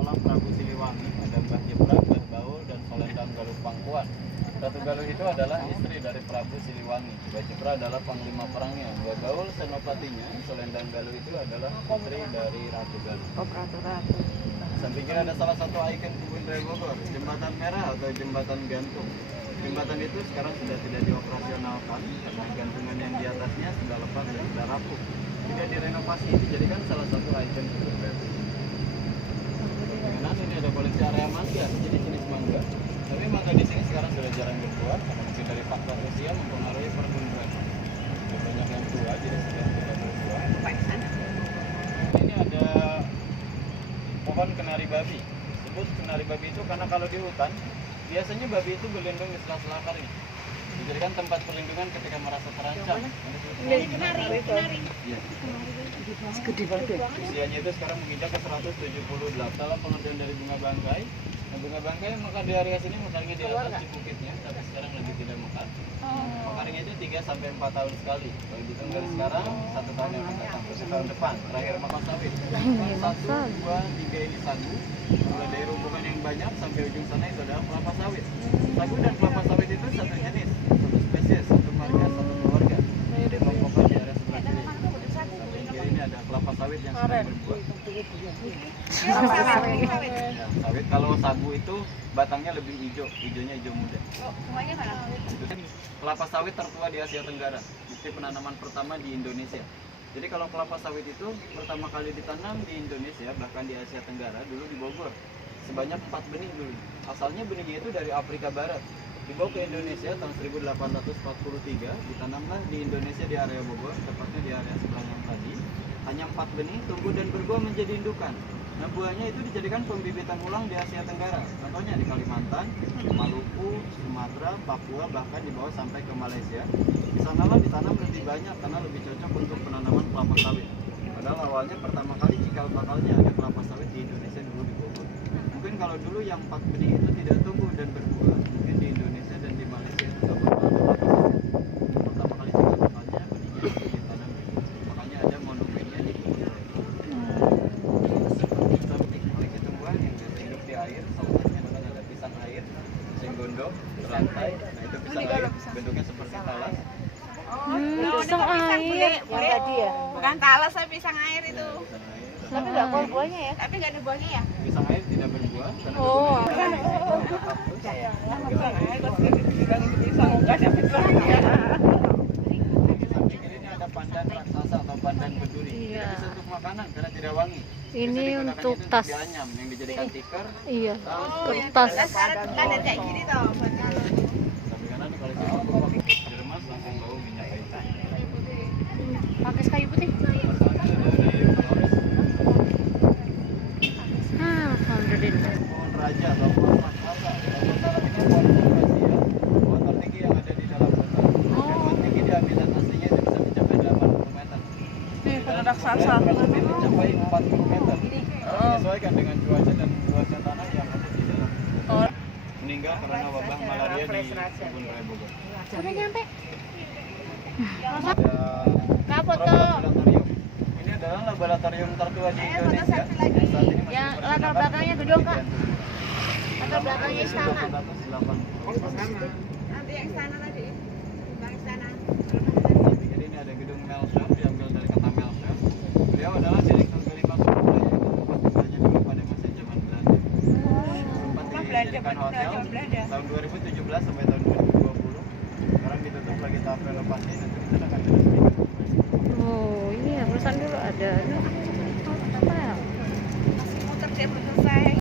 Alam Prabu Siliwangi, ada Mbah Jepra, Mbah Baul, dan Solendang Galuh Pangkuan. Ratu Galuh itu adalah istri dari Prabu Siliwangi. Mbah Jepra adalah panglima perangnya. Mbah Baul senopatinya. Solendang Galuh itu adalah putri dari Ratu Galuh. Ratu-ratu. Samping kiri ada salah satu ikon Kebun Raya Bogor, Jembatan Merah atau Jembatan Gantung. Jembatan itu sekarang sudah tidak dioperasionalkan karena gantungan yang di atasnya sudah lepas dan sudah rapuh. Tidak direnovasi, dijadikan salah satu ikon Kebun Raya. Nah, ini ada koleksi area mangga, jenis-jenis mangga. Tapi mangga di sini sekarang sudah jarang berbuah karena mungkin dari faktor usia mempengaruhi pertumbuhan. Banyak yang tua, jadi sudah tidak berbuah. Ini ada pohon kenari babi. Sebut kenari babi itu karena kalau di hutan biasanya babi itu berlindung di sela-sela akarnya. Dijadikan tempat perlindungan ketika merasa terancam. Kenari. Iya. Gede banget. Usianya itu sekarang menginjak ke 178. Dalam pengertian dari bunga bangkai. Nah, bunga bangkai mekar di area sini mekarnya di atas bukitnya, tapi sekarang lebih tidak mekar. Mekarnya itu 3 sampai 4 tahun sekali. Kalau dihitung dari sekarang 1 tahun yang akan datang, tahun depan. Terakhir makan sawit. 1, 2, 3 ini sagu. Mulai dari rumpukan yang banyak sampai ujung sana itu adalah kelapa sawit. Sagu dan kelapa sawit itu satu jenis, satu spesies, satu marga, satu keluarga. Dikelompokkan di area sebelah kiri. Samping kiri ini ada kelapa sawit yang sedang berbuah. Ya, sawit kalau sagu itu batangnya lebih hijau, hijaunya hijau muda. Kelapa sawit tertua di Asia Tenggara, bukti penanaman pertama di Indonesia. Jadi kalau kelapa sawit itu pertama kali ditanam di Indonesia, bahkan di Asia Tenggara, dulu di Bogor. Sebanyak 4 benih dulu. Asalnya benihnya itu dari Afrika Barat. Dibawa ke Indonesia tahun 1843, ditanamlah di Indonesia di area Bogor, tepatnya di area sebelah yang tadi. Hanya 4 benih, tumbuh dan berbuah menjadi indukan. Nah, buahnya itu dijadikan pembibitan ulang di Asia Tenggara. Contohnya di Kalimantan, Maluku, Sumatera, Papua, bahkan dibawa sampai ke Malaysia. Di sanalah ditanam lebih banyak karena lebih cocok untuk penanaman kelapa sawit. Padahal awalnya pertama kali cikal bakalnya ada kelapa sawit di Indonesia dulu di Bogor. Mungkin kalau dulu yang 4 benih itu tidak tumbuh dan berbuah, mungkin di Indonesia dan di Malaysia itu tidak bakal ada kelapa sawit. Pertama kali cikal bakalnya benihnya itu ditanam di sini. Makanya ada monumennya di Kebun Raya. Koleksi tumbuhan yang biasa hidup di air, salah satunya ada pisang air, pisang gondok, berantai. Nah, itu pisang air, bentuknya seperti talas. Pisang air. Yang tadi ya? Bukan talas, tapi pisang air itu. Tapi nggak ada buahnya ya? Tapi nggak ada buahnya ya? Pisang air tidak berbuah karena samping kiri ini ada pandan raksasa atau pandan berduri. Tidak bisa untuk makanan karena tidak wangi. Ini Bisa digunakan untuk itu tas. dianyam yang dijadikan tikar. Iya, Tas. tas. Ada kayak gini toh buat kalau. Samping kanan ini koleksi bubuk diremas langsung bau minyak kayu. Pakai kayu putih. Asalnya dari Flores. Alhamdulillah. Pohon raja atau pohon raksasa. Pohon salam ini pohon Asia, pohon tertinggi yang ada di dalam kota. Pohon tinggi di habitat aslinya itu bisa mencapai 80 meter. Pohon raksasa. Kurang lebih mencapai 40 meter. Menyesuaikan dengan cuaca dan luasnya tanah yang ada di dalam. Meninggal karena wabah malaria di Kebun Raya Bogor. Sampai nyampe. Ada Kak, foto. laboratorium. Ini adalah laboratorium tertua di Indonesia. Saat ini masih Yang latar dipergunakan belakangnya untuk gedung, Kak. penelitian. Latar belakangnya istana. 1980. Nanti yang sana tadi. Bang sana. Jadi ini ada gedung Melsham, diambil dari kata Melsham. Beliau adalah direktur kelima Kebun Raya, itu tempat tinggalnya dulu pada masa zaman Belanda. Sempat dijadikan hotel tahun 2017 sampai tahun 2020. Sekarang ditutup lagi tahap renovasi, nanti kita akan jelas sedikit. Oh, ini ya, perusahaan dulu ada.